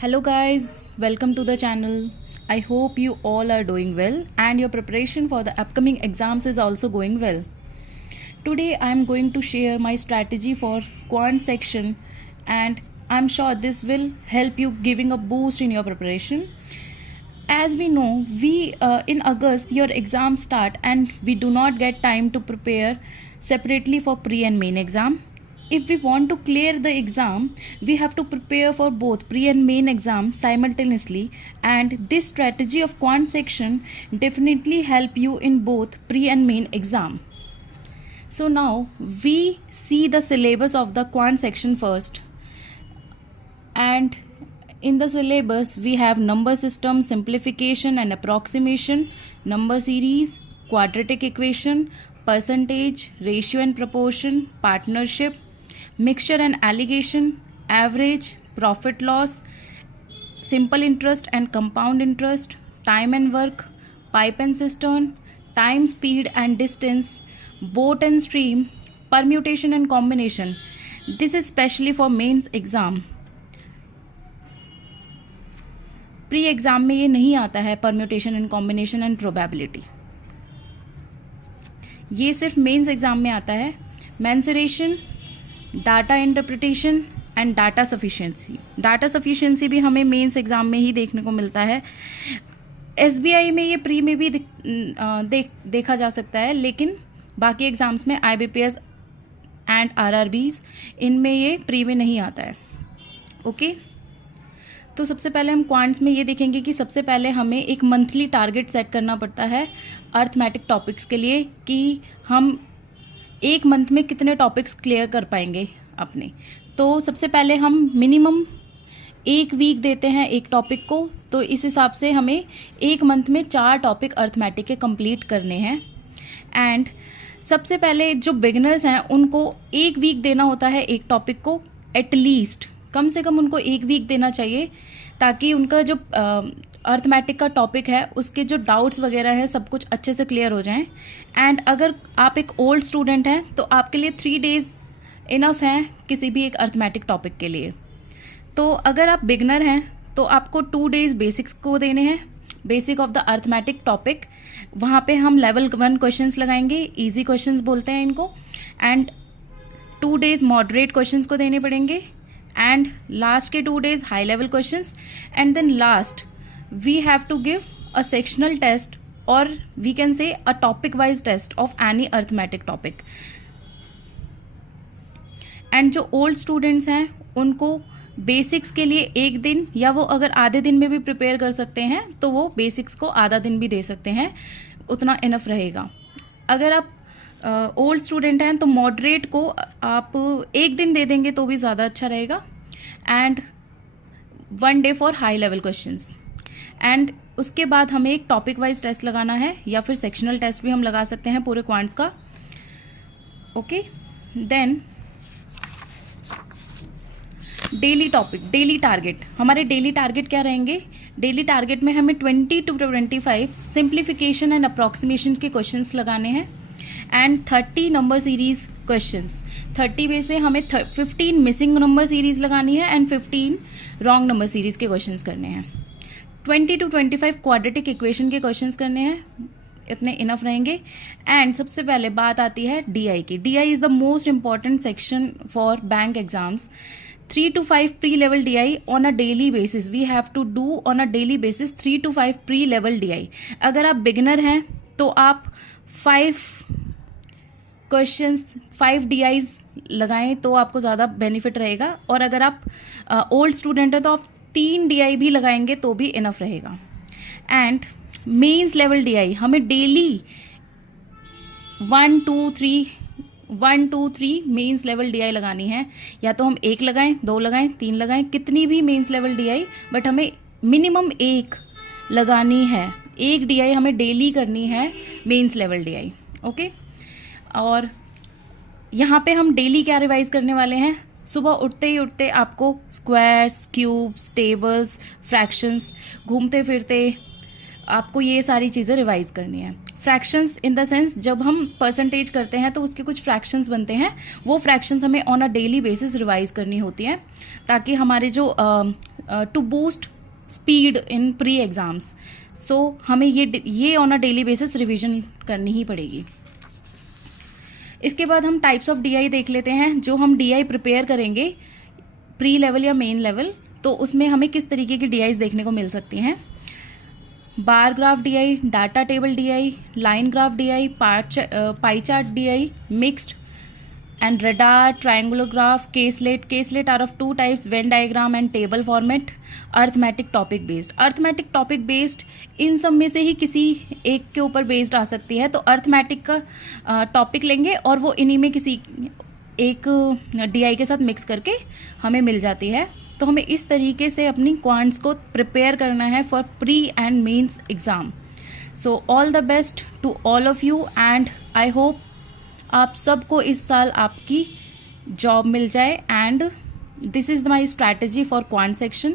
Hello guys, welcome to the channel. I hope you all are doing well and your preparation for the upcoming exams is also going well. Today I am going to share my strategy for quant section and I'm sure this will help you giving a boost in your preparation. As we know, in August your exams start and we do not get time to prepare separately for pre and main exam. If we want to clear the exam, we have to prepare for both pre and main exam simultaneously, and this strategy of quant section definitely help you in both pre and main exam. So now we see the syllabus of the quant section first, and in the syllabus we have number system, simplification and approximation, number series, quadratic equation, percentage, ratio and proportion, partnership, mixture and alligation, average, profit loss, simple interest and compound interest, time and work, pipe and cistern, time, speed and distance, boat and stream, permutation and combination. This is specially for mains exam. Pre exam में ये नहीं आता है permutation and combination and probability, ये सिर्फ mains exam में आता है. Mensuration, data interpretation and data sufficiency. Data sufficiency भी हमें मेंस एग्जाम में ही देखने को मिलता है. एसबीआई में ये प्री में भी देखा जा सकता है, लेकिन बाकी एग्जाम्स में आईबीपीएस एंड आरआरबीज इनमें ये प्री में नहीं आता है. ओके, तो सबसे पहले हम क्वांट्स में ये देखेंगे कि सबसे पहले हमें एक मंथली टारगेट सेट करना पड़ता है अर्थमेटिक टॉपिक्स के लिए कि हम एक मंथ में कितने टॉपिक्स क्लियर कर पाएंगे अपने. तो सबसे पहले हम मिनिमम एक वीक देते हैं एक टॉपिक को, तो इस हिसाब से हमें एक मंथ में 4 टॉपिक अर्थमेटिक के कंप्लीट करने हैं. एंड सबसे पहले जो बिगिनर्स हैं उनको एक वीक देना होता है एक टॉपिक को, एटलीस्ट कम से कम उनको एक वीक देना चाहिए, ताकि उनका जो अर्थमेटिक का टॉपिक है उसके जो डाउट्स वगैरह है सब कुछ अच्छे से क्लियर हो जाएं. एंड अगर आप एक ओल्ड स्टूडेंट हैं तो आपके लिए 3 डेज इनफ हैं किसी भी एक अर्थमेटिक टॉपिक के लिए. तो अगर आप बिगनर हैं तो आपको 2 डेज बेसिक्स को देने हैं, basic of the arithmetic topic. वहाँ पे हम लेवल 1 क्वेश्चंस लगाएंगे, इजी क्वेश्चंस बोलते हैं इनको. एंड 2 डेज मॉडरेट क्वेश्चंस को देने पड़ेंगे, and last के 2 days high level questions, and then last we have to give a sectional test or we can say a topic wise test of any arithmetic topic. and जो old students हैं उनको basics के लिए एक दिन, या वो अगर आधे दिन में भी प्रिपेयर कर सकते हैं तो वो बेसिक्स को आधा दिन भी दे सकते हैं, उतना इनफ रहेगा. अगर आप ओल्ड स्टूडेंट हैं तो मॉडरेट को आप एक दिन दे देंगे तो भी ज़्यादा अच्छा रहेगा. And 1 day for high level questions. And उसके बाद हमें एक टॉपिक वाइज टेस्ट लगाना है, या फिर सेक्शनल टेस्ट भी हम लगा सकते हैं पूरे क्वांट्स का. Okay, then daily topic, daily target. हमारे डेली टारगेट क्या रहेंगे? डेली टारगेट में हमें 20 to 25 सिंप्लीफिकेशन एंड अप्रॉक्सीमेशन के क्वेश्चंस लगाने हैं एंड 30 नंबर सीरीज क्वेश्चंस. 30 में से हमें 15 मिसिंग नंबर सीरीज लगानी है एंड 15 रॉन्ग नंबर सीरीज के क्वेश्चंस करने हैं. 20 to 25 क्वाड्रेटिक इक्वेशन के क्वेश्चंस करने हैं, इतने इनफ रहेंगे. एंड सबसे पहले बात आती है डीआई की. DI is the most important section for bank exams. 3 to 5 pre-level DI on a daily basis. We have to do on a daily basis 3 to 5 pre-level DI. अगर आप बिगिनर हैं तो आप 5 क्वेश्चंस 5 DIs लगाएं तो आपको ज़्यादा बेनिफिट रहेगा. और अगर आप ओल्ड स्टूडेंट हैं तो आप 3 DI भी लगाएंगे तो भी इनफ रहेगा. एंड मेंस लेवल DI हमें डेली 1 2 3 मेंस लेवल DI लगानी है. या तो हम 1 लगाएं, 2 लगाएं, 3 लगाएं, कितनी भी मेंस लेवल DI, बट हमें मिनिमम 1 लगानी है. 1 DI हमें डेली करनी है मेंस लेवल DI. ओके, और यहाँ पे हम डेली क्या रिवाइज करने वाले हैं? सुबह उठते ही उठते आपको स्क्वायर्स, क्यूब्स, टेबल्स, फ्रैक्शंस, घूमते फिरते आपको ये सारी चीज़ें रिवाइज करनी है. फ्रैक्शंस इन द सेंस जब हम परसेंटेज करते हैं तो उसके कुछ फ्रैक्शंस बनते हैं, वो फ्रैक्शंस हमें on a daily basis revise करनी होती हैं ताकि हमारे जो to boost speed in pre exams. So हमें ये on a daily basis revision करनी ही पड़ेगी। इसके बाद हम टाइप्स ऑफ DI देख लेते हैं। जो हम DI प्रिपेयर करेंगे प्री लेवल या मेन लेवल, तो उसमें हमें किस तरीके की DIs देखने को मिल सकती हैं। Bar graph DI, data table DI, line graph DI, pie chart DI, mixed and radar, triangular graph, caselet are of two types, Venn diagram and table format, arithmetic topic based। arithmetic topic based इन सब में से ही किसी एक के ऊपर based आ सकती है। तो arithmetic का टॉपिक लेंगे और वो इन्हीं में किसी एक DI के साथ मिक्स करके हमें मिल जाती है। तो हमें इस तरीके से अपनी क्वांट्स को प्रिपेयर करना है for pre and mains exam. So all the best to all of you and I hope आप सबको इस साल आपकी जॉब मिल जाए। And this is my strategy for quant section.